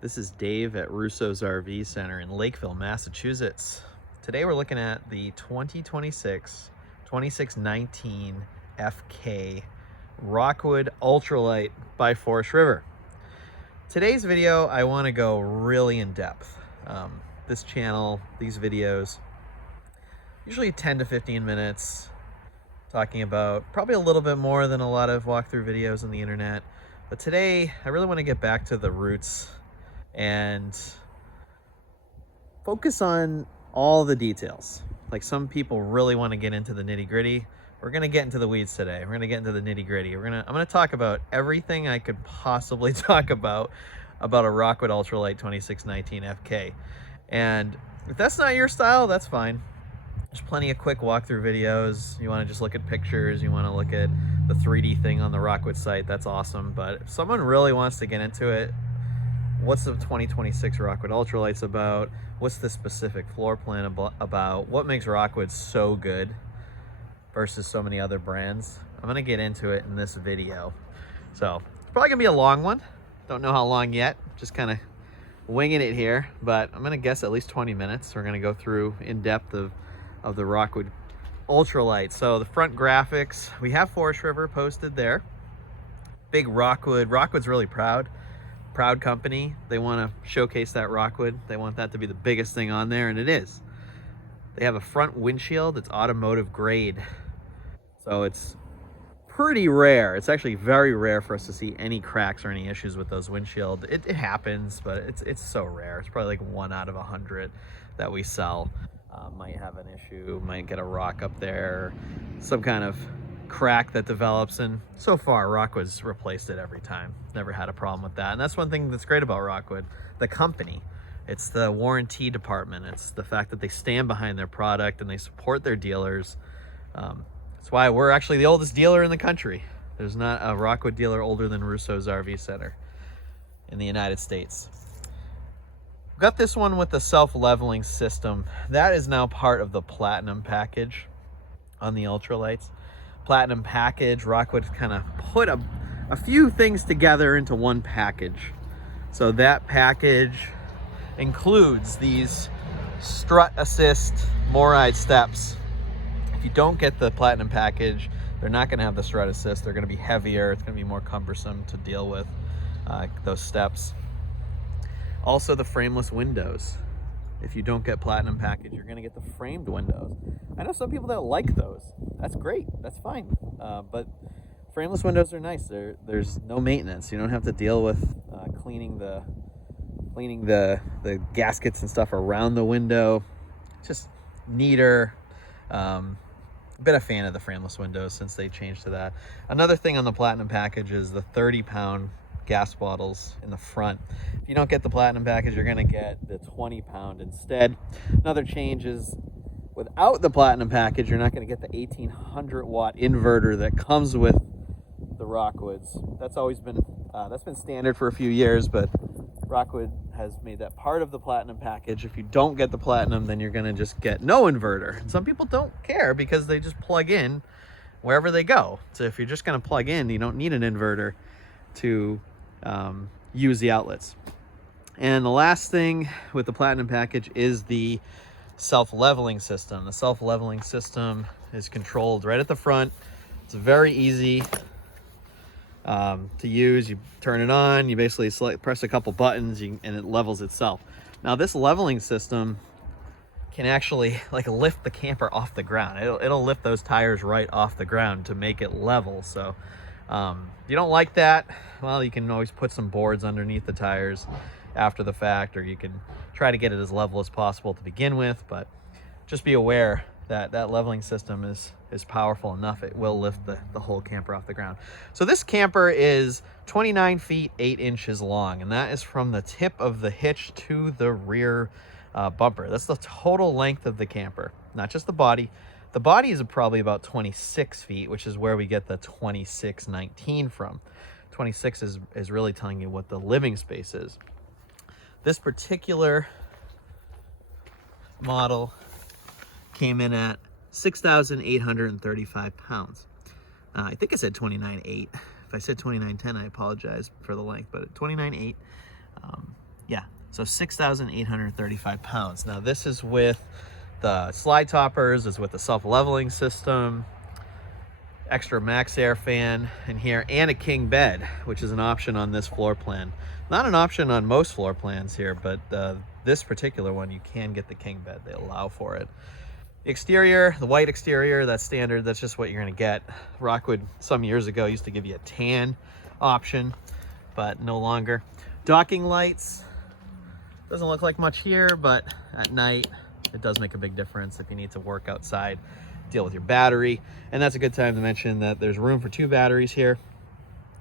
This is Dave at Russo's RV Center in Lakeville, Massachusetts. Today we're looking at the 2026 2619 FK Rockwood Ultralight by Forest River. Today's video, I want to go really in depth. This channel, these videos, usually 10 to 15 minutes, talking about probably a little bit more than a lot of walkthrough videos on the internet. But today, I really want to get back to the roots and focus on all the details. Like, some people really want to get into the nitty-gritty. We're going to get into the weeds today. We're going to get into the nitty-gritty. I'm going to talk about everything I could possibly talk about a Rockwood Ultralight 2619 FK. And if that's not your style, that's fine. There's plenty of quick walkthrough videos. You want to just look at pictures, you want to look at the 3D thing on the Rockwood site, that's awesome. But if someone really wants to get into it, what's the 2026 Rockwood Ultralights about? What's the specific floor plan about? What makes Rockwood so good versus so many other brands? I'm going to get into it in this video. So it's probably going to be a long one. Don't know how long yet. Just kind of winging it here, but I'm going to guess at least 20 minutes. We're going to go through in depth of the Rockwood Ultralight. So the front graphics, we have Forest River posted there. Big Rockwood. Rockwood's really proud company. They want to showcase that Rockwood. They want that to be the biggest thing on there, and it is. They have a front windshield. It's automotive grade, so it's pretty rare. It's actually very rare for us to see any cracks or any issues with those windshield. It happens, but it's so rare. It's probably like 1 out of 100 that we sell. Might have an issue, might get a rock up there, some kind of crack that develops, and so far Rockwood's replaced it every time. Never had a problem with that. And that's one thing that's great about Rockwood, the company. It's the warranty department. It's the fact that they stand behind their product and they support their dealers. That's why we're actually the oldest dealer in the country. There's not a Rockwood dealer older than Russo's RV Center in the United States. We've got this one with the self-leveling system. That is now part of the Platinum package on the Ultralights. Platinum package, Rockwood kind of put a few things together into one package. So that package includes these strut assist MORryde steps. If you don't get the Platinum package, they're not going to have the strut assist. They're going to be heavier. It's going to be more cumbersome to deal with those steps. Also, the frameless windows. If you don't get Platinum package, you're going to get the framed windows. I know some people that like those. That's great. That's fine. But frameless windows are nice. There's no maintenance. You don't have to deal with cleaning the gaskets and stuff around the window. Just neater. Been a fan of the frameless windows since they changed to that. Another thing on the Platinum package is the 30-pound gas bottles in the front. If you don't get the Platinum package, you're going to get the 20-pound instead. Another change is, without the Platinum package, you're not going to get the 1800-watt inverter that comes with the Rockwoods. That's always been that's been standard for a few years, but Rockwood has made that part of the Platinum package. If you don't get the Platinum, then you're going to just get no inverter. Some people don't care because they just plug in wherever they go. So if you're just going to plug in, you don't need an inverter to use the outlets. And the last thing with the Platinum package is the self-leveling system. The self-leveling system is controlled right at the front. It's very easy to use. You turn it on, you basically press a couple buttons, and it levels itself. Now, this leveling system can actually lift the camper off the ground. It'll lift those tires right off the ground to make it level. So if you don't like that, well, you can always put some boards underneath the tires after the fact, or you can try to get it as level as possible to begin with. But just be aware that that leveling system is powerful enough. It will lift the whole camper off the ground. So this camper is 29 feet 8 inches long, and that is from the tip of the hitch to the rear bumper. That's the total length of the camper, not just the body. The body is probably about 26 feet, which is where we get the 2619 from. 26 is really telling you what the living space is. This particular model came in at 6,835 pounds. I think I said 29.8. If I said 29.10, I apologize for the length, but 29.8. Yeah, so 6,835 pounds. Now this is with the slide toppers, is with the self-leveling system, extra max air fan in here, and a king bed, which is an option on this floor plan. Not an option on most floor plans here, but this particular one, you can get the king bed. They allow for it. The exterior, the white exterior, that's standard. That's just what you're gonna get. Rockwood some years ago used to give you a tan option, but no longer. Docking lights, doesn't look like much here, but at night it does make a big difference if you need to work outside, deal with your battery. And that's a good time to mention that there's room for 2 batteries here.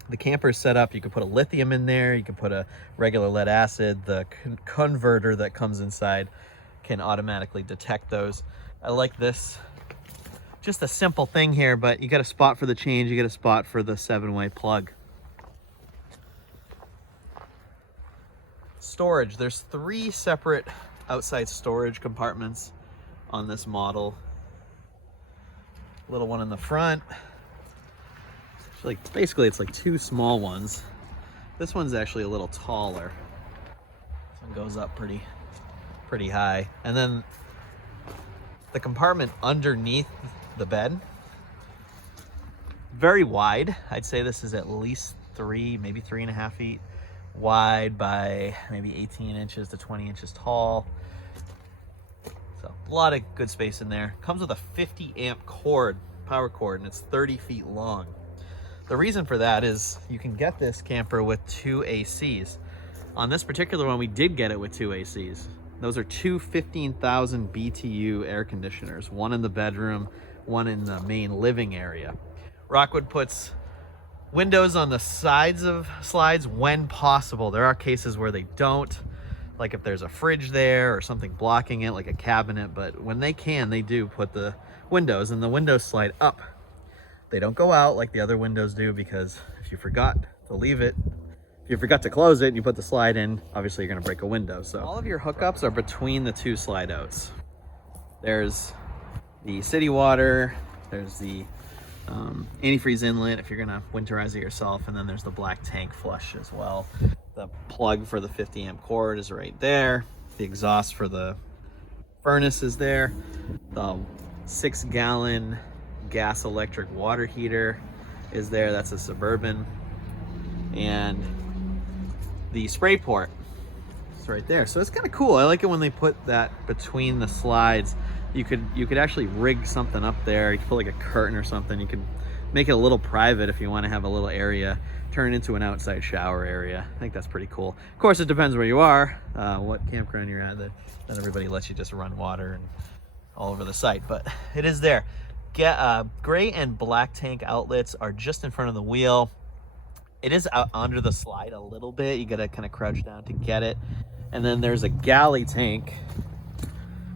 The camper is set up, you can put a lithium in there, you can put a regular lead acid. The converter that comes inside can automatically detect those. I like this. Just a simple thing here, but you got a spot for the change, you get a spot for the 7-way plug. Storage, there's 3 separate outside storage compartments on this model. Little one in the front. Basically it's like 2 small ones. This one's actually a little taller. This one goes up pretty high. And then the compartment underneath the bed, very wide. I'd say this is at least 3, maybe 3.5 feet wide by maybe 18 inches to 20 inches tall. So a lot of good space in there. Comes with a 50 amp cord, power cord, and it's 30 feet long. The reason for that is you can get this camper with 2 ACs. On this particular one, we did get it with 2 ACs. Those are 2 15,000 BTU air conditioners, one in the bedroom, one in the main living area. Rockwood puts windows on the sides of slides when possible. There are cases where they don't, like if there's a fridge there or something blocking it, like a cabinet, but when they can, they do put the windows, and the windows slide up. They don't go out like the other windows do, because if you forgot to leave it, if you forgot to close it and you put the slide in, obviously you're gonna break a window. So all of your hookups are between the 2 slide outs. There's the city water, there's the antifreeze inlet if you're gonna winterize it yourself, and then there's the black tank flush as well. The plug for the 50 amp cord is right there. The exhaust for the furnace is there. The 6-gallon gas electric water heater is there. That's a Suburban. And the spray port is right there. So it's kind of cool. I like it when they put that between the slides. You could actually rig something up there. You could put like a curtain or something. You could make it a little private if you want to have a little area, turn it into an outside shower area. I think that's pretty cool. Of course, it depends where you are, what campground you're at. That everybody lets you just run water and all over the site, but it is there. Gray and black tank outlets are just in front of the wheel. It is out under the slide a little bit. You gotta kind of crouch down to get it. And then there's a galley tank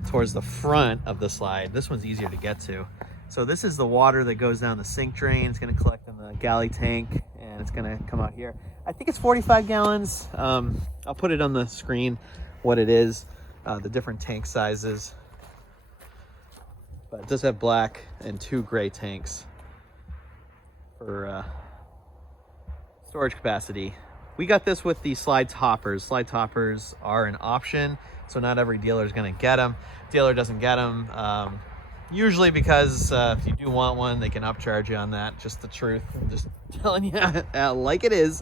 towards the front of the slide. This one's easier to get to. So this is the water that goes down the sink drain. It's gonna collect in the galley tank and it's gonna come out here. I think it's 45 gallons. I'll put it on the screen what it is, the different tank sizes. But it does have black and 2 gray tanks for storage capacity. We got this with the slide toppers. Slide toppers are an option, so not every dealer is going to get them. Dealer doesn't get them, usually because if you do want one, they can upcharge you on that. Just the truth. I'm just telling you like it is.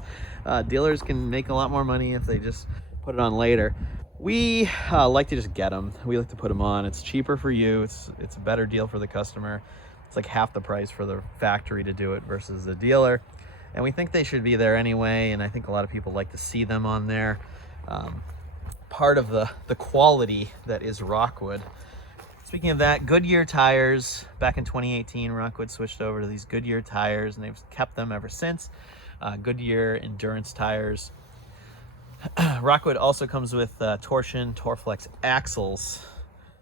Dealers can make a lot more money if they just put it on later. We like to just get them. We like to put them on. It's cheaper for you. It's a better deal for the customer. It's like half the price for the factory to do it versus the dealer. And we think they should be there anyway, and I think a lot of people like to see them on there. Part of the quality that is Rockwood. Speaking of that, Goodyear tires. Back in 2018, Rockwood switched over to these Goodyear tires, and they've kept them ever since. Goodyear endurance tires. Rockwood also comes with torsion Torflex axles.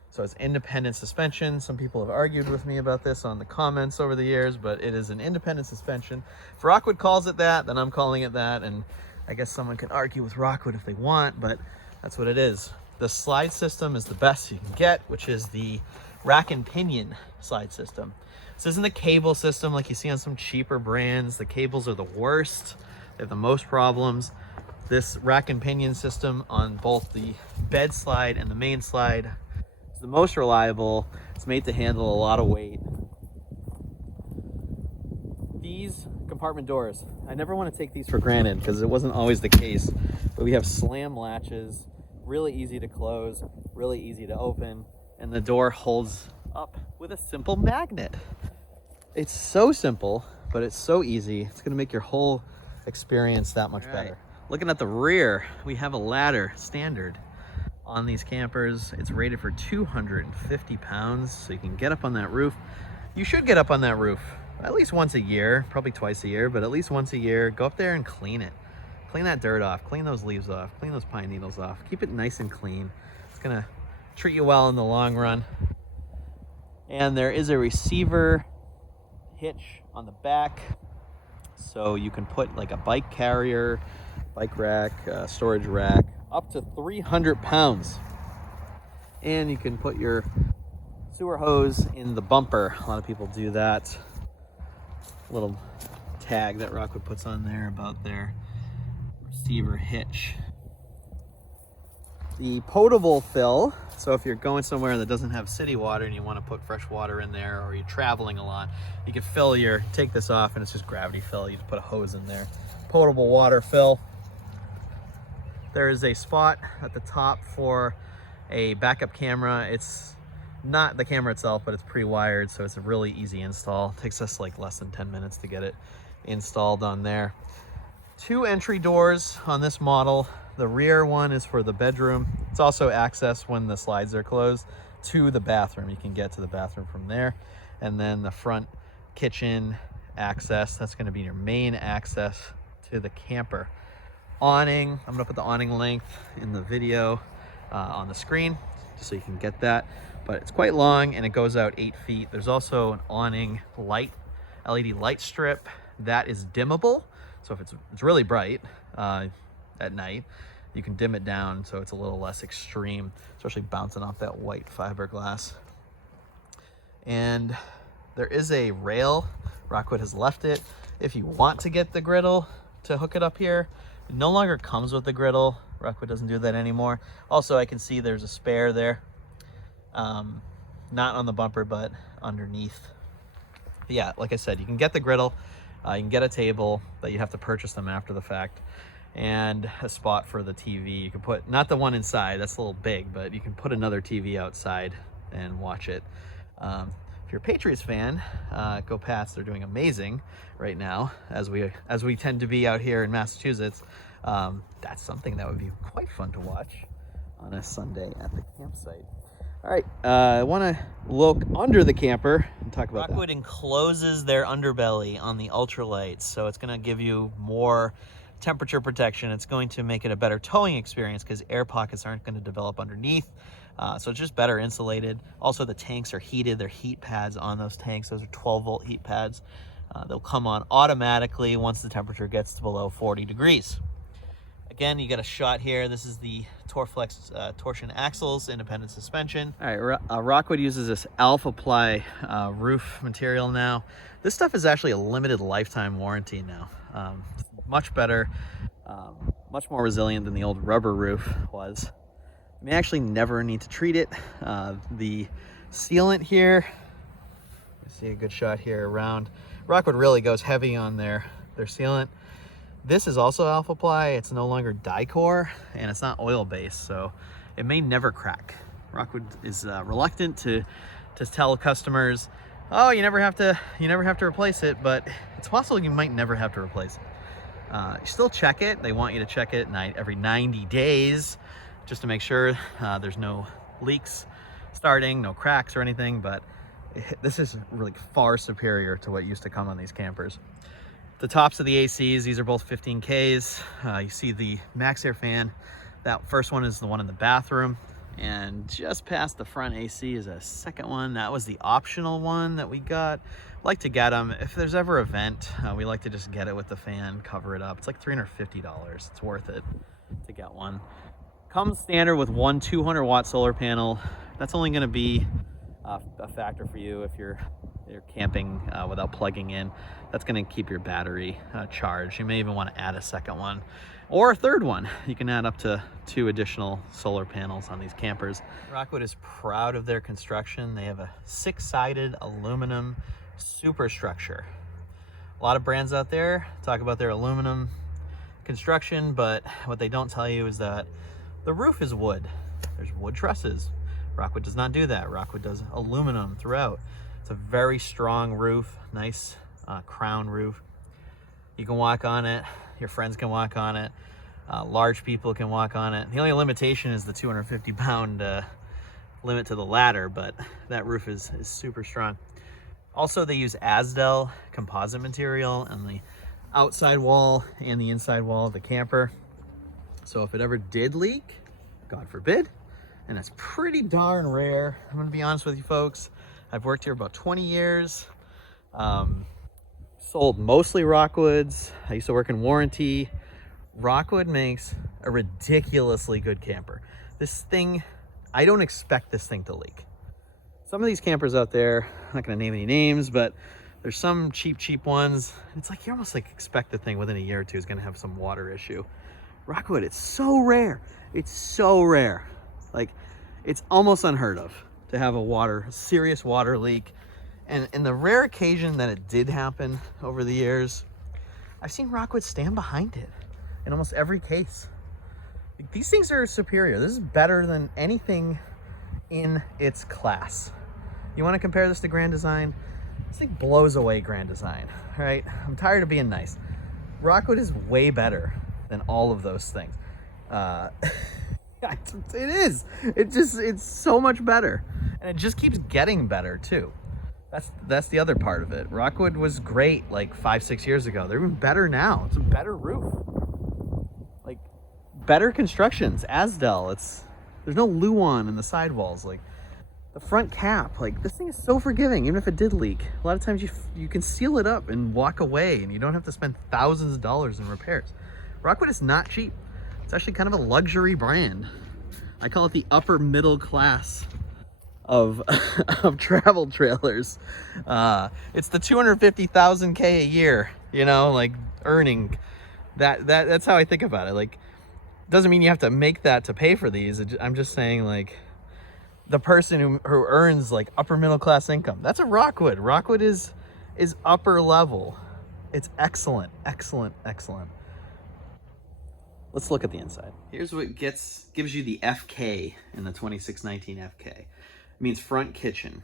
So it's independent suspension. Some people have argued with me about this on the comments over the years, but it is an independent suspension. If Rockwood calls it that, then I'm calling it that, and I guess someone can argue with Rockwood if they want, but that's what it is. The slide system is the best you can get, which is the rack and pinion slide system. This isn't the cable system like you see on some cheaper brands. The cables are the worst. They have the most problems. This rack and pinion system on both the bed slide and the main slide is the most reliable. It's made to handle a lot of weight. These compartment doors, I never want to take these for granted because it wasn't always the case, but we have slam latches, really easy to close, really easy to open, and the door holds up with a simple magnet. It's so simple, but it's so easy. It's going to make your whole experience that much better. Looking at the rear, we have a ladder standard on these campers. It's rated for 250 pounds, so you can get up on that roof. You should get up on that roof at least once a year, probably twice a year, but at least once a year. Go up there and clean it. Clean that dirt off, clean those leaves off, clean those pine needles off. Keep it nice and clean. It's gonna treat you well in the long run. And there is a receiver hitch on the back, so you can put like a bike carrier, bike rack, storage rack, up to 300 pounds. And you can put your sewer hose in the bumper. A lot of people do that. Little tag that Rockwood puts on there about their receiver hitch. The potable fill, so if you're going somewhere that doesn't have city water and you want to put fresh water in there, or you're traveling a lot, you can take this off and it's just gravity fill. You just put a hose in there. Potable water fill. There is a spot at the top for a backup camera. It's not the camera itself, but it's pre-wired, so it's a really easy install. It takes us like less than 10 minutes to get it installed on there. 2 entry doors on this model. The rear one is for the bedroom. It's also access when the slides are closed to the bathroom. You can get to the bathroom from there. And then the front kitchen access, that's going to be your main access to the camper. Awning, I'm going to put the awning length in the video on the screen just so you can get that. But it's quite long and it goes out 8 feet. There's also an awning light, LED light strip that is dimmable. So if it's really bright at night, you can dim it down so it's a little less extreme, especially bouncing off that white fiberglass. And there is a rail. Rockwood has left it. If you want to get the griddle to hook it up here, it no longer comes with the griddle. Rockwood doesn't do that anymore. Also, I can see there's a spare there. Not on the bumper, but underneath. But yeah, like I said, you can get the griddle. You can get a table, but you have to purchase them after the fact, and a spot for the TV. You can put, not the one inside, that's a little big, but you can put another TV outside and watch it. If you're a Patriots fan, go Pats. They're doing amazing right now, as we tend to be out here in Massachusetts. That's something that would be quite fun to watch on a Sunday at the campsite. All right, I want to look under the camper and talk about Rockwood encloses their underbelly on the ultralights, so it's going to give you more temperature protection. It's going to make it a better towing experience because air pockets aren't going to develop underneath, so it's just better insulated. Also, the tanks are heated. They're heat pads on those tanks. Those are 12-volt heat pads. They'll come on automatically once the temperature gets to below 40 degrees. Again, you got a shot here. This is the Torflex torsion axles, independent suspension. All right, Rockwood uses this Alpha Ply roof material now. This stuff is actually a limited lifetime warranty now. Much better, much more resilient than the old rubber roof was. You may actually never need to treat it. The sealant here, you see a good shot here around. Rockwood really goes heavy on their sealant. This is also Alpha Ply. It's no longer Dicor, and it's not oil-based, so it may never crack. Rockwood is reluctant to tell customers, "Oh, you never have to replace it," but it's possible you might never have to replace it. You still check it. They want you to check it every 90 days, just to make sure there's no leaks starting, no cracks or anything. But this is really far superior to what used to come on these campers. The tops of the ACs, these are both 15Ks. You see the Max Air fan. That first one is the one in the bathroom. And just past the front AC is a second one. That was the optional one that we got. Like to get them. If there's ever an event, we like to just get it with the fan, cover it up. It's like $350. It's worth it to get one. Comes standard with one 200-watt solar panel. That's only going to be a factor for you if you're camping without plugging in. That's going to keep your battery charged. You may even want to add a second one. or a third one. You can add up to 2 additional solar panels on these campers. Rockwood is proud of their construction. They have a 6-sided aluminum superstructure. A lot of brands out there talk about their aluminum construction, but what they don't tell you is that the roof is wood. There's wood trusses. Rockwood does not do that. Rockwood does aluminum throughout. It's a very strong roof, nice crown roof. You can walk on it. Your friends can walk on it. Large people can walk on it. The only limitation is the 250-pound limit to the ladder, but that roof is super strong. Also, they use Asdel composite material on the outside wall and the inside wall of the camper. So if it ever did leak, God forbid, and that's pretty darn rare. I'm gonna be honest with you folks. I've worked here about 20 years. Sold mostly Rockwoods. I used to work in warranty. Rockwood makes a ridiculously good camper. This thing, I don't expect this thing to leak. Some of these campers out there, I'm not gonna name any names, but there's some cheap ones. It's like you almost like expect the thing within a year or two is gonna have some water issue. Rockwood, it's so rare. It's so rare. Like, it's almost unheard of to have a serious water leak. And in the rare occasion that it did happen over the years, I've seen Rockwood stand behind it in almost every case. These things are superior. This is better than anything in its class. You want to compare this to Grand Design? This thing blows away Grand Design, all right? I'm tired of being nice. Rockwood is way better than all of those things. It is. It's so much better. And it just keeps getting better too. That's the other part of it. Rockwood was great like 5-6 years ago. They're even better now. It's a better roof. Like, better constructions. Asdel. There's no Luan in the sidewalls. Like, the front cap, like, this thing is so forgiving, even if it did leak. A lot of times you can seal it up and walk away, and you don't have to spend thousands of dollars in repairs. Rockwood is not cheap. It's actually kind of a luxury brand. I call it the upper middle class of travel trailers. It's the 250,000 K a year, you know, like, earning. That's how I think about it. Like, doesn't mean you have to make that to pay for these. I'm just saying, like, the person who earns like upper middle class income, that's a Rockwood. Rockwood is upper level. It's excellent. Let's look at the inside. Here's what gives you the FK in the 2619 FK. It means front kitchen.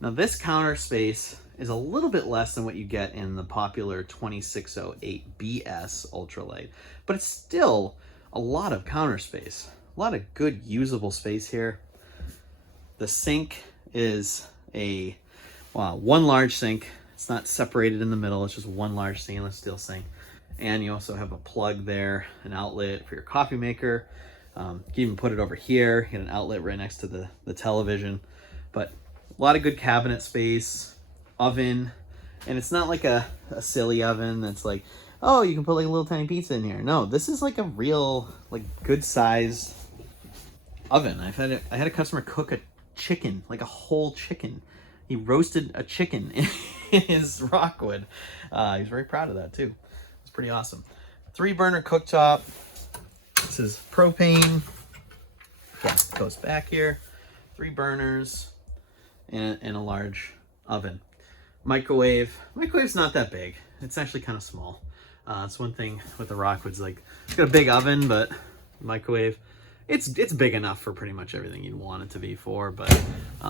Now, this counter space is a little bit less than what you get in the popular 2608 BS Ultralight, but it's still a lot of counter space. A lot of good usable space here. The sink is one large sink. It's not separated in the middle. It's just one large stainless steel sink. And you also have a plug there, an outlet for your coffee maker. You can even put it over here. You get an outlet right next to the television. But a lot of good cabinet space, oven. And it's not like a silly oven that's like, oh, you can put like a little tiny pizza in here. No, this is like a real, like, good sized oven. I had a customer cook a chicken, like a whole chicken. He roasted a chicken in his Rockwood. He's very proud of that too. It's pretty awesome. 3-burner cooktop. This is propane. Gas goes back here. 3 burners and a large oven. Microwave. Microwave's not that big. It's actually kind of small. It's one thing with the Rockwoods, like, it's got a big oven, but microwave, it's big enough for pretty much everything you'd want it to be for, but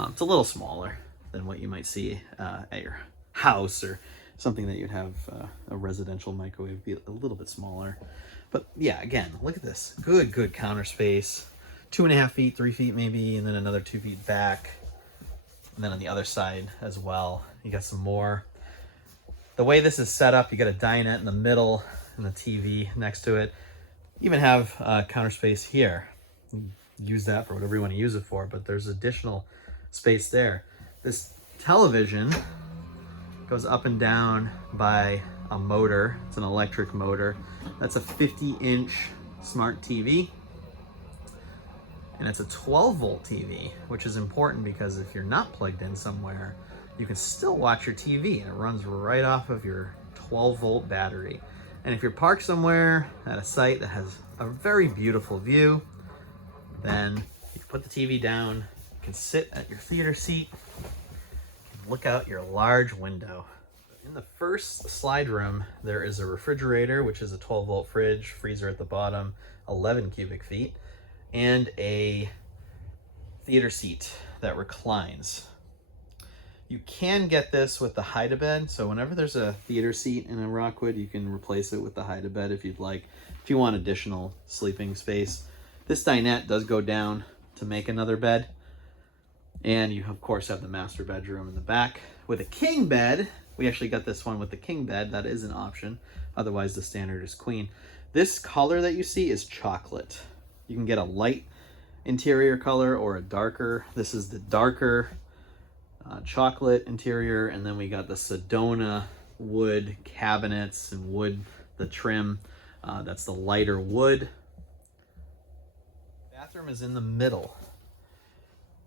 it's a little smaller than what you might see at your house, or something that you'd have a residential microwave be a little bit smaller. But yeah, again, look at this. Good counter space. 2.5 feet, 3 feet maybe, and then another 2 feet back. And then on the other side as well, you got some more. The way this is set up, you got a dinette in the middle and the TV next to it. You even have counter space here. Use that for whatever you want to use it for, but there's additional space there. This television goes up and down by a motor. It's an electric motor. That's a 50-inch smart TV. And it's a 12-volt TV, which is important because if you're not plugged in somewhere, you can still watch your TV, and it runs right off of your 12-volt battery. And if you're parked somewhere at a site that has a very beautiful view, then you can put the TV down, you can sit at your theater seat, and look out your large window. In the first slide room, there is a refrigerator, which is a 12-volt fridge, freezer at the bottom, 11 cubic feet, and a theater seat that reclines. You can get this with the hide-a-bed, so whenever there's a theater seat in a Rockwood, you can replace it with the hide-a-bed if you'd like, if you want additional sleeping space. This dinette does go down to make another bed, and you of course have the master bedroom in the back with a king bed. We actually got this one with the king bed. That is an option. Otherwise, the standard is queen. This color that you see is chocolate. You can get a light interior color or a darker. This is the darker chocolate interior, and then we got the Sedona wood cabinets and wood, the trim. That's the lighter wood. Bathroom is in the middle.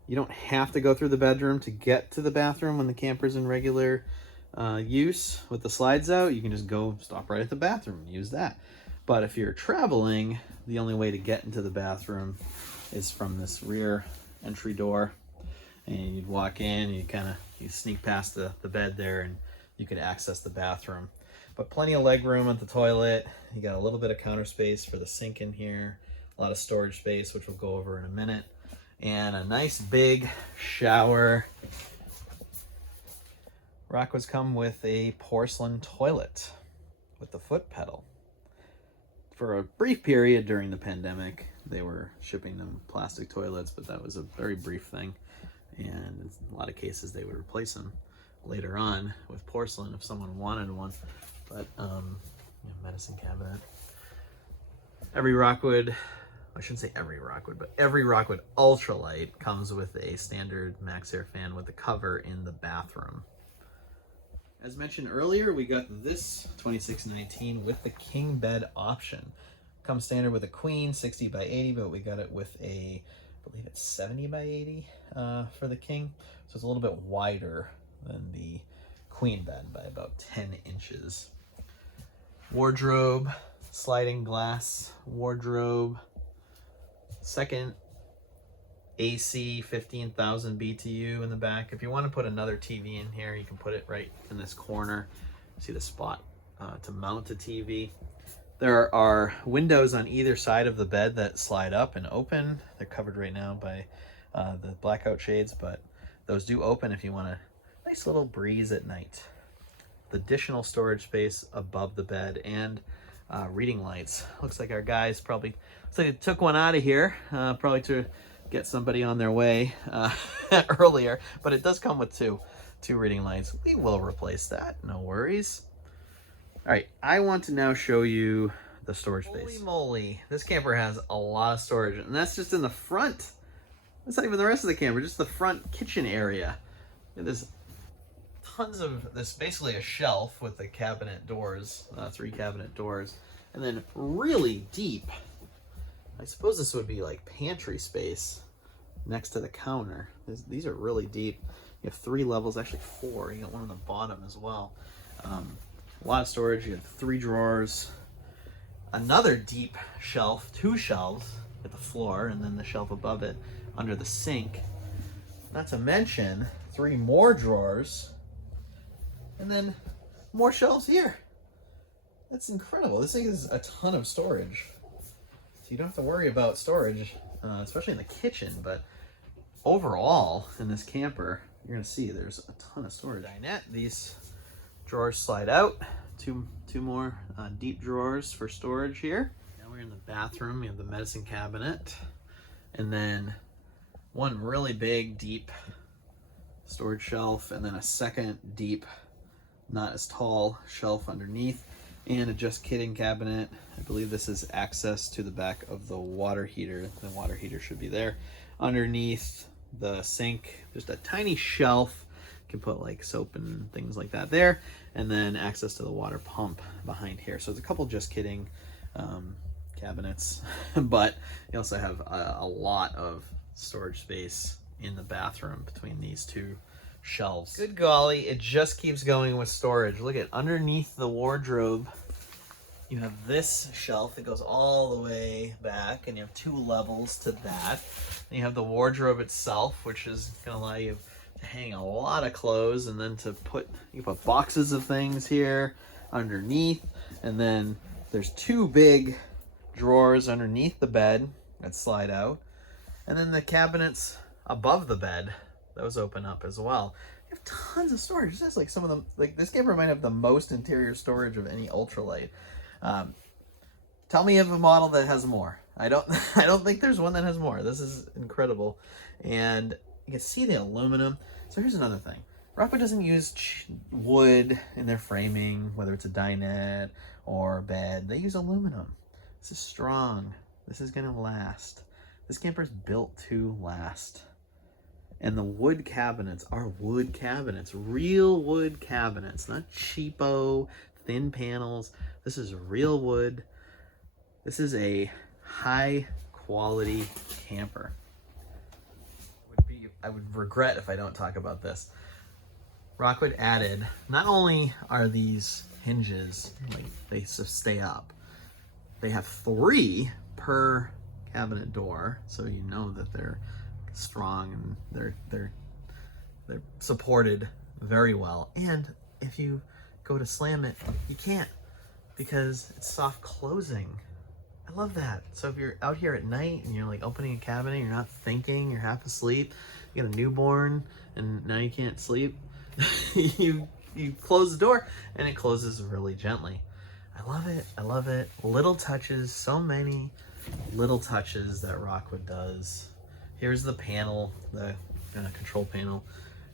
You don't have to go through the bedroom to get to the bathroom when the camper's in regular use with the slides out. You can just go stop right at the bathroom and use that. But if you're traveling, the only way to get into the bathroom is from this rear entry door. And you'd walk in, you sneak past the bed there, and you could access the bathroom. But plenty of leg room at the toilet. You got a little bit of counter space for the sink in here, a lot of storage space, which we'll go over in a minute, and a nice big shower. Rockwoods come with a porcelain toilet with the foot pedal. For a brief period during the pandemic, they were shipping them plastic toilets, but that was a very brief thing. And in a lot of cases, they would replace them later on with porcelain if someone wanted one. But medicine cabinet. Every Rockwood, I shouldn't say every Rockwood, but every Rockwood ultralight comes with a standard max air fan with the cover in the bathroom. As mentioned earlier, we got this 2619 with the king bed option. Comes standard with a queen 60 by 80, but we got it with a, I believe it's 70 by 80 for the king. So it's a little bit wider than the queen bed by about 10 inches. Wardrobe, sliding glass wardrobe. Second AC 15,000 BTU in the back. If you want to put another TV in here, you can put it right in this corner. See the spot to mount a TV. There are windows on either side of the bed that slide up and open. They're covered right now by the blackout shades, but those do open if you want a nice little breeze at night. The additional storage space above the bed and reading lights. Looks like our guys probably they took one out of here, probably to get somebody on their way earlier, but it does come with two reading lights. We will replace that, no worries. All right, I want to now show you the storage space. Holy moly, this camper has a lot of storage, and that's just in the front. That's not even the rest of the camper, just the front kitchen area. There's tons of this, basically a shelf with the cabinet doors, 3 cabinet doors, and then really deep. I suppose this would be like pantry space next to the counter. These are really deep. You have 3 levels, actually 4. You got one on the bottom as well. A lot of storage. You have 3 drawers, another deep shelf, 2 shelves at the floor, and then the shelf above it under the sink. Not to mention 3 more drawers, and then more shelves here. That's incredible. This thing is a ton of storage. So you don't have to worry about storage, especially in the kitchen, but overall in this camper, you're gonna see there's a ton of storage. Dinette, these drawers slide out. Two more deep drawers for storage here. Now we're in the bathroom. We have the medicine cabinet, and then one really big, deep storage shelf, and then a second deep, not as tall shelf underneath, and a just kidding cabinet. I believe this is access to the back of the water heater. The water heater should be there. Underneath the sink, just a tiny shelf. You can put like soap and things like that there, and then access to the water pump behind here. So there's a couple just kidding cabinets, but you also have a lot of storage space in the bathroom between these 2 shelves. Good golly, it just keeps going with storage. Look at underneath the wardrobe. You have this shelf that goes all the way back, and you have 2 levels to that. And you have the wardrobe itself, which is going to allow you to hang a lot of clothes, and then to put, you put boxes of things here underneath. And then there's 2 big drawers underneath the bed that slide out. And then the cabinets above the bed, those open up as well. You have tons of storage. This is like some of them, like this camper might have the most interior storage of any ultralight. Tell me of a model that has more. I don't think there's one that has more. This is incredible. And you can see the aluminum. So here's another thing. Rockwood doesn't use wood in their framing, whether it's a dinette or a bed. They use aluminum. This is strong. This is gonna last. This camper is built to last. And the wood cabinets are wood cabinets, real wood cabinets, not cheapo, thin panels. This is real wood. This is a high quality camper. I would regret if I don't talk about this. Rockwood added, not only are these hinges, like they stay up, they have 3 per cabinet door, so you know that they're strong and they're supported very well. And if you go to slam it, you can't, because it's soft closing. I love that. So if you're out here at night and you're like opening a cabinet, you're not thinking, you're half asleep, you got a newborn and now you can't sleep, you close the door and it closes really gently. I love it. I love it. Little touches, so many little touches that Rockwood does. Here's the panel, the control panel.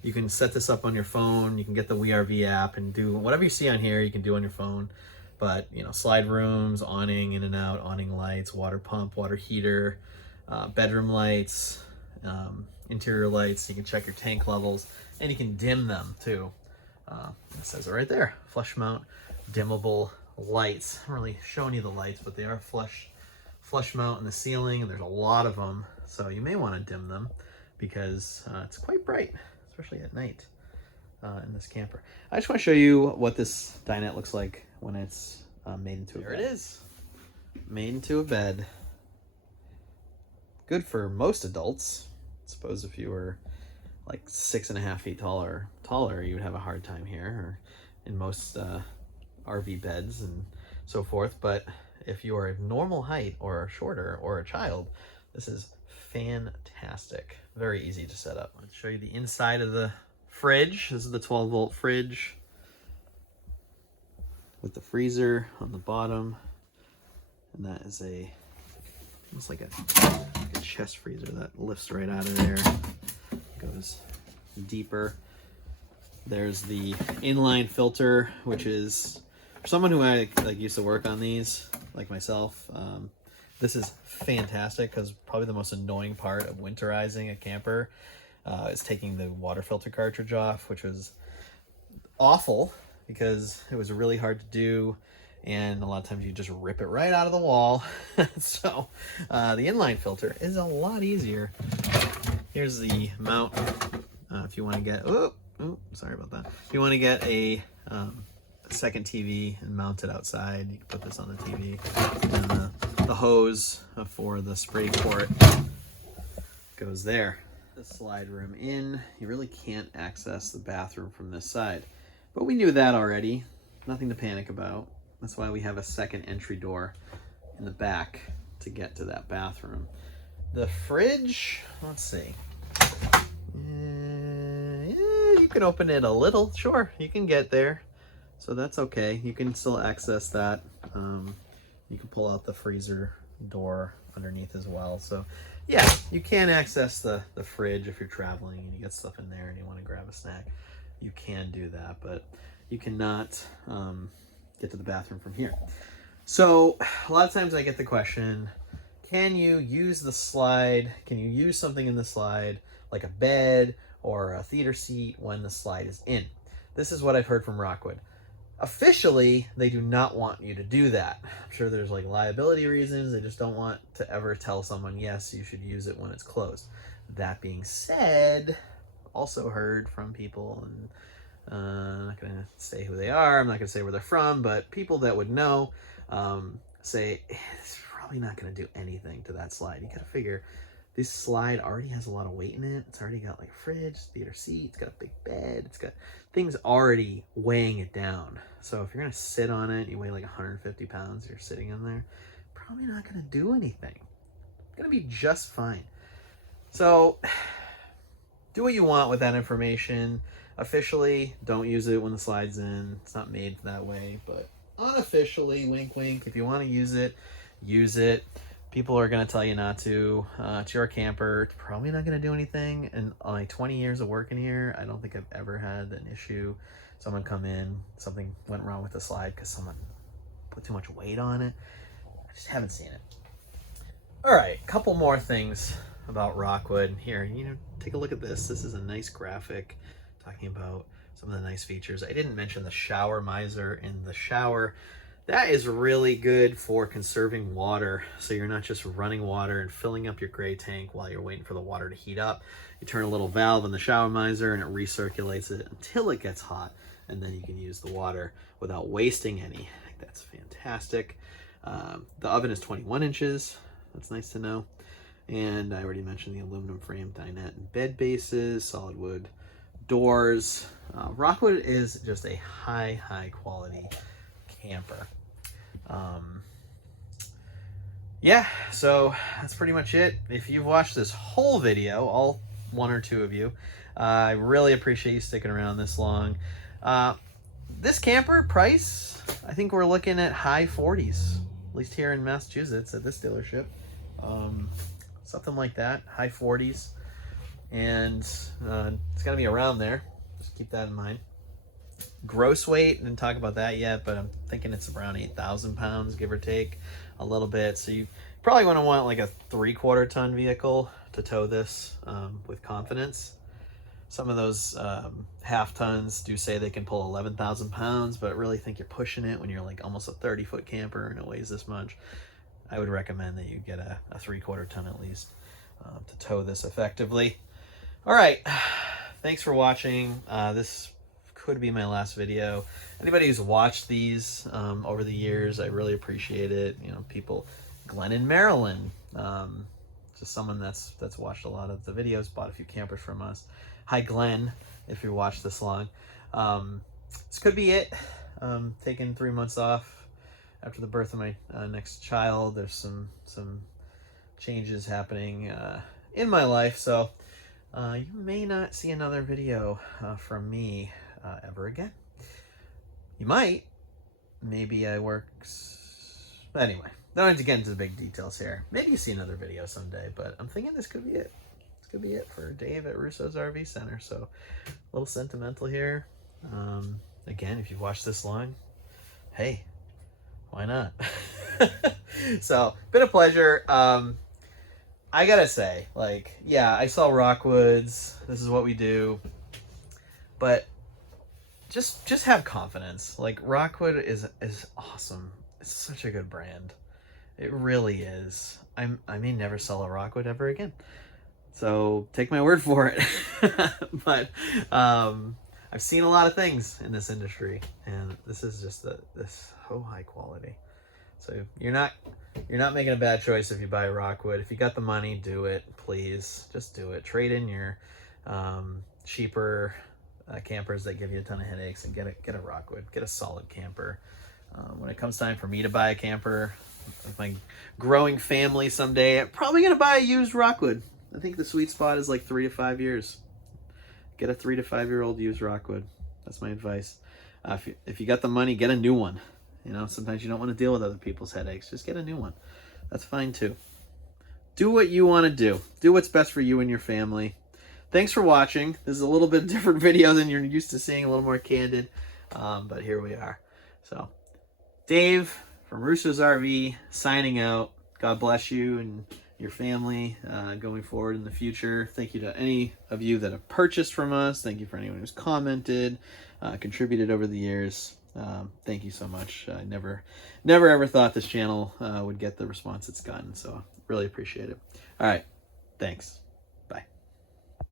You can set this up on your phone. You can get the WeRV app and do whatever you see on here, you can do on your phone. But, you know, slide rooms, awning in and out, awning lights, water pump, water heater, bedroom lights, interior lights. You can check your tank levels, and you can dim them too. It says it right there, flush mount, dimmable lights. I'm really showing you the lights, but they are flush mount in the ceiling, and there's a lot of them. So you may want to dim them because it's quite bright, especially at night in this camper. I just want to show you what this dinette looks like when it's made into a bed. There it is, made into a bed. Good for most adults. I suppose if you were like 6.5 feet taller, you would have a hard time here, or in most RV beds and so forth. But if you are a normal height or shorter or a child, this is fantastic. Very easy to set up. Let's show you the inside of the fridge. This is the 12-volt fridge with the freezer on the bottom, and that is almost like a chest freezer that lifts right out of there, goes deeper. There's the inline filter, which is for someone who used to work on these, like myself. This is fantastic because probably the most annoying part of winterizing a camper is taking the water filter cartridge off, which was awful because it was really hard to do, and a lot of times you just rip it right out of the wall. So the inline filter is a lot easier. Here's the mount if you want to get, sorry about that. If you want to get a second TV and mount it outside, you can put this on the TV. And the hose for the spray port goes there. The slide room in, you really can't access the bathroom from this side, but we knew that already. Nothing to panic about. That's why we have a second entry door in the back to get to that bathroom. The fridge, let's see. You can open it a little, sure, you can get there. So that's okay. You can still access that. You can pull out the freezer door underneath as well. So yeah, you can access the fridge if you're traveling and you get stuff in there and you want to grab a snack. You can do that, but you cannot get to the bathroom from here. So a lot of times I get the question, can you use the slide? Can you use something in the slide like a bed or a theater seat when the slide is in? This is what I've heard from Rockwood. Officially, they do not want you to do that. I'm sure there's like liability reasons. They just don't want to ever tell someone, yes, you should use it when it's closed. That being said, also heard from people, and I'm not going to say who they are. I'm not going to say where they're from, but people that would know, say it's probably not going to do anything to that slide. You got to figure this slide already has a lot of weight in it. It's already got like a fridge, theater seat, it's got a big bed, it's got things already weighing it down. So if you're going to sit on it, you weigh like 150 pounds, you're sitting on there, probably not going to do anything. It's going to be just fine. So do what you want with that information. Officially, don't use it when the slide's in. It's not made that way, but unofficially, wink, wink, if you want to use it, use it. People are going to tell you not to. It's your camper. It's probably not going to do anything. And my 20 years of working here, I don't think I've ever had an issue. Someone come in, something went wrong with the slide because someone put too much weight on it. I just haven't seen it. All right, couple more things about Rockwood. Here, take a look at this. This is a nice graphic talking about some of the nice features. I didn't mention the shower miser in the shower. That is really good for conserving water. So you're not just running water and filling up your gray tank while you're waiting for the water to heat up. You turn a little valve in the shower miser and it recirculates it until it gets hot. And then you can use the water without wasting any. I think that's fantastic. The oven is 21 inches. That's nice to know. And I already mentioned the aluminum frame dinette and bed bases, solid wood doors. Rockwood is just a high quality camper. Yeah, so that's pretty much it. If you've watched this whole video, all one or two of you, I really appreciate you sticking around this long. This camper price, I think we're looking at high 40s, at least here in Massachusetts at this dealership. Something like that, high 40s. And it's gonna be around there. Just keep that in mind. Gross weight, didn't talk about that yet, but I'm thinking it's around 8,000 pounds, give or take a little bit. So you probably want to want like a 3/4 ton vehicle to tow this with confidence. Some of those half tons do say they can pull 11,000 pounds, but I really think you're pushing it when you're like almost a 30-foot camper and it weighs this much. I would recommend that you get a 3/4 ton at least to tow this effectively. All right, thanks for watching. This could be my last video. Anybody who's watched these over the years, I really appreciate it. People, Glenn in Maryland, just someone that's watched a lot of the videos, bought a few campers from us. Hi Glenn, if you watched this long. This could be it. Taking 3 months off after the birth of my next child. There's some changes happening in my life, so you may not see another video from me ever again. You might. Maybe I work... Anyway, don't have to get into the big details here. Maybe you see another video someday, but I'm thinking this could be it. This could be it for Dave at Russo's RV Center. So a little sentimental here. Again, if you've watched this long, hey, why not? So, been a pleasure. I gotta say, yeah, I saw Rockwoods. This is what we do. But just have confidence. Rockwood is awesome. It's such a good brand. It really is. I may never sell a Rockwood ever again. So take my word for it. But I've seen a lot of things in this industry, and this is just this so high quality. So you're not making a bad choice if you buy a Rockwood. If you got the money, do it, please. Just do it. Trade in your cheaper campers that give you a ton of headaches and get a Rockwood. Get a solid camper. When it comes time for me to buy a camper with my growing family someday, I'm probably gonna buy a used Rockwood. I think the sweet spot is like 3 to 5 years. Get a 3 to 5 year old used Rockwood. That's my advice. If you got the money, get a new one. Sometimes you don't want to deal with other people's headaches. Just get a new one. That's fine too. Do what you want to do. Do what's best for you and your family. Thanks for watching. This is a little bit different video than you're used to seeing, a little more candid. But here we are. So, Dave from Russo's RV signing out. God bless you and your family going forward in the future. Thank you to any of you that have purchased from us. Thank you for anyone who's commented, contributed over the years. Thank you so much. I never ever thought this channel would get the response it's gotten, so really appreciate it. All right, thanks.